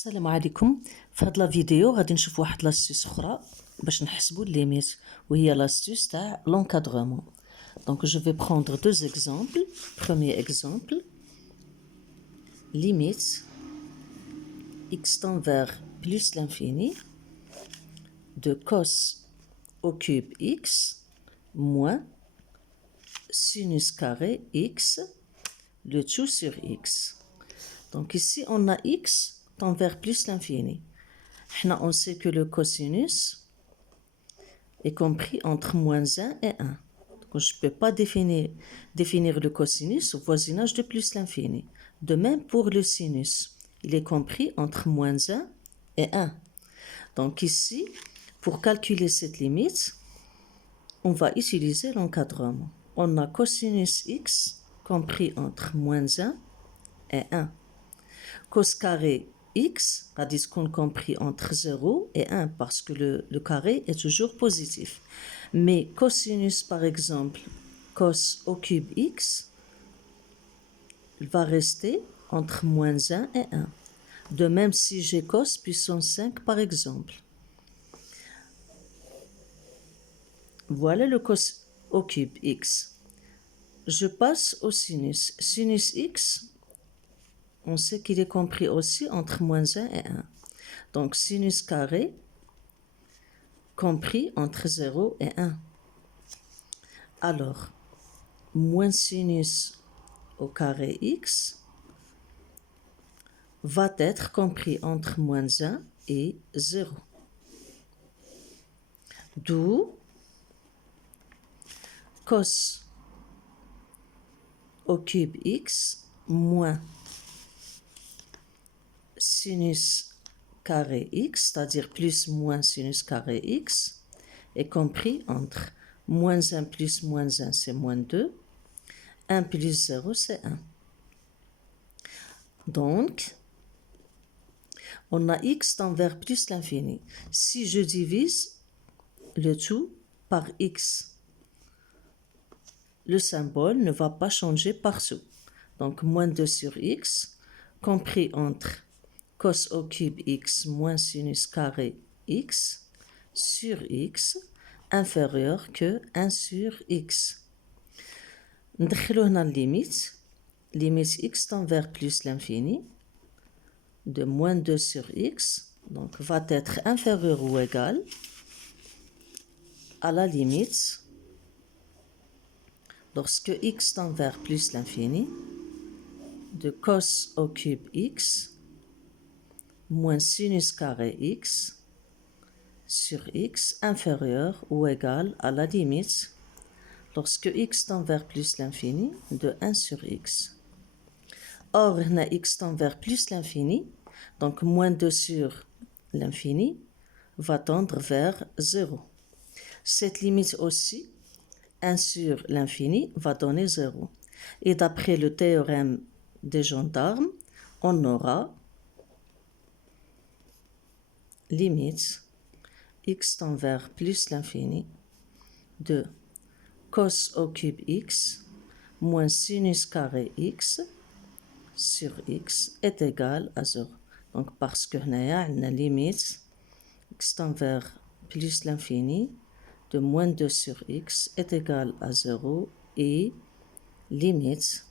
السلام عليكم. في هاد لا فيديو غادي نشوف واحد لاستيس اخرى باش نحسبوا الليميت وهي لاستيس تاع l'encadrement. Donc je vais prendre deux exemples. Premier exemple, limite x tend vers plus l'infini de cos au cube x moins sinus carré x, le tout sur x. Donc ici on a x tend vers plus l'infini. On sait que le cosinus est compris entre moins 1 et 1. Donc je ne peux pas définir le cosinus au voisinage de plus l'infini. De même pour le sinus, il est compris entre moins 1 et 1. Donc ici, pour calculer cette limite, on va utiliser l'encadrement. On a cosinus x compris entre moins 1 et 1. Cos carré x, radis compris entre 0 et 1 parce que le carré est toujours positif. Mais cosinus, par exemple, cos au cube x, il va rester entre moins 1 et 1. De même si j'ai cos puissance 5, par exemple. Voilà le cos au cube x. Je passe au sinus. Sinus x, on sait qu'il est compris aussi entre moins 1 et 1. Donc, sinus carré compris entre 0 et 1. Alors, moins sinus au carré x va être compris entre moins 1 et 0. D'où cos au cube x moins sinus carré x, c'est-à-dire plus moins sinus carré x, est compris entre moins 1 plus moins 1, c'est moins 2, 1 plus 0, c'est 1. Donc, on a x tend vers plus l'infini. Si je divise le tout par x, le symbole ne va pas changer partout. Donc, moins 2 sur x, compris entre cos au cube x moins sinus carré x sur x inférieur que 1 sur x. ندخلو هنا limite x tend vers plus l'infini de moins 2 sur x, donc va être inférieur ou égal à la limite lorsque x tend vers plus l'infini de cos au cube x moins sinus carré x sur x inférieur ou égal à la limite lorsque x tend vers plus l'infini de 1 sur x. Or, x tend vers plus l'infini, donc moins 2 sur l'infini, va tendre vers 0. Cette limite aussi, 1 sur l'infini, va donner 0. Et d'après le théorème des gendarmes, on aura limite x tend vers plus l'infini de cos au cube x moins sinus carré x sur x est égal à 0. Donc parce que هنايا عندنا limite x tend vers plus l'infini de moins 2 sur x est égal à 0 et limite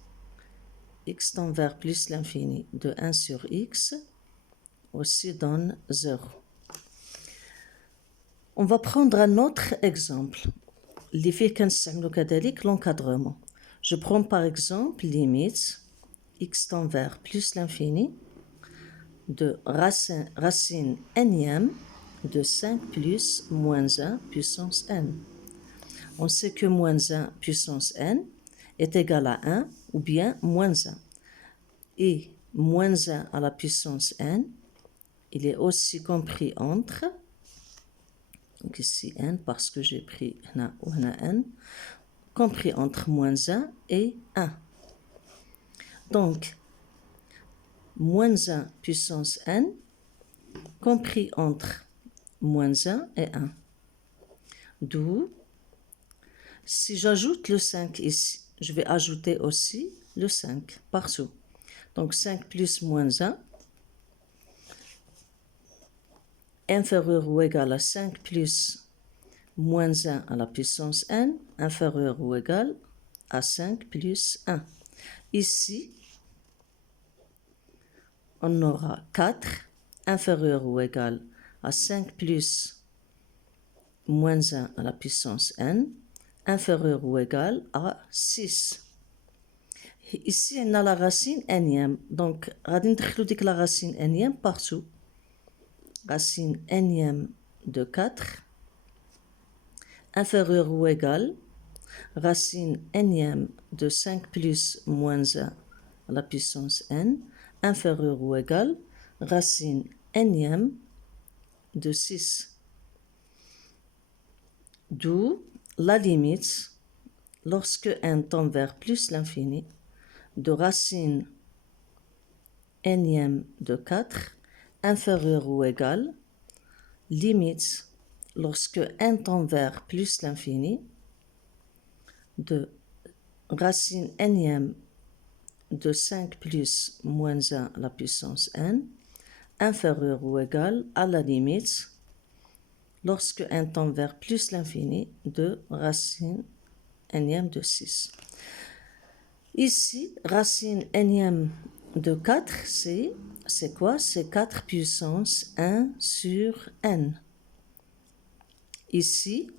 x tend vers plus l'infini de 1 sur x aussi donne 0. On va prendre un autre exemple. اللي فيه كنستعملو كذلك l'encadrement. Je prends par exemple limite x tend vers plus l'infini de racine nème de 5 plus moins 1 puissance n. On sait que moins 1 puissance n est égal à 1 ou bien moins 1. Et moins 1 à la puissance n, il est aussi compris entre, donc ici n parce que j'ai pris hna ou hna n, compris entre moins 1 et 1. Donc, moins 1 puissance n, compris entre moins 1 et 1. D'où, si j'ajoute le 5 ici, je vais ajouter aussi le 5 partout. Donc 5 plus moins 1 inférieur ou égal à 5 plus moins 1 à la puissance n, inférieur ou égal à 5 plus 1. Ici, on aura 4 inférieur ou égal à 5 plus moins 1 à la puissance n, inférieur ou égal à 6. Ici, on a la racine énième. Donc, on va introduire la racine énième partout. Racine énième de 4, inférieur ou égal, racine énième de 5 plus moins 1 à la puissance n, inférieur ou égal, racine énième de 6. D'où la limite, lorsque n tend vers plus l'infini, de racine énième de 4, inférieur ou égal, limite, lorsque n tend vers plus l'infini, de racine énième de 5 plus moins 1 à la puissance n, inférieur ou égal à la limite, lorsque n tend vers plus l'infini, de racine énième de 6. Ici, racine énième de 4, c'est quoi? C'est 4 puissance 1 sur n. Ici,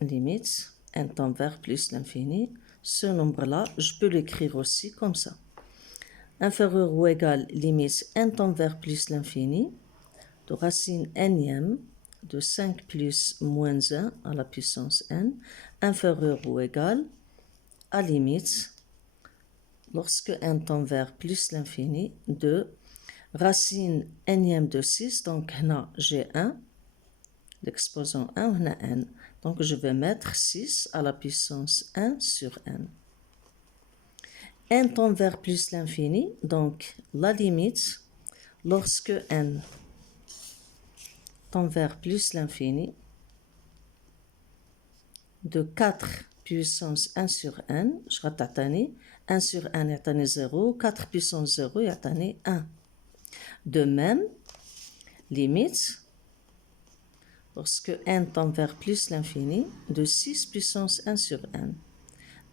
limite, n tend vers plus l'infini. Ce nombre-là, je peux l'écrire aussi comme ça. Inférieur ou égal, limite, n tend vers plus l'infini, de racine énième de 5 plus moins 1 à la puissance n, inférieur ou égal à limite, lorsque n tend vers plus l'infini, de racine énième de 6, donc là j'ai 1, l'exposant 1, on a n. Donc je vais mettre 6 à la puissance 1 sur n. N tend vers plus l'infini, donc la limite, lorsque n tend vers plus l'infini, de 4 puissance 1 sur n, je rattatani, 1 sur n yatani 0, 4 puissance 0 yatani 1. De même, limite, lorsque n tend vers plus l'infini, de 6 puissance 1 sur n.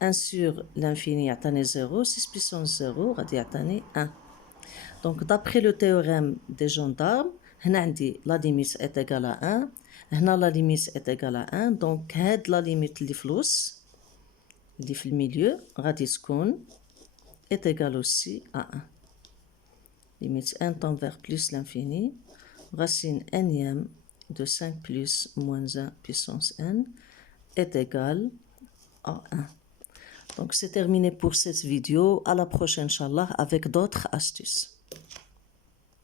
1 sur l'infini yatani 0, 6 puissance 0 yatani 1. Donc, d'après le théorème des gendarmes, la limite est égale à 1, la limite est égale à 1, donc la limite اللي في الوسط اللي في الميليو غادي تكون est égale aussi à 1. Limite n tend vers plus l'infini, racine énième de 5 plus moins 1 puissance n est égale à 1. Donc c'est terminé pour cette vidéo. À la prochaine, Inch'Allah, avec d'autres astuces.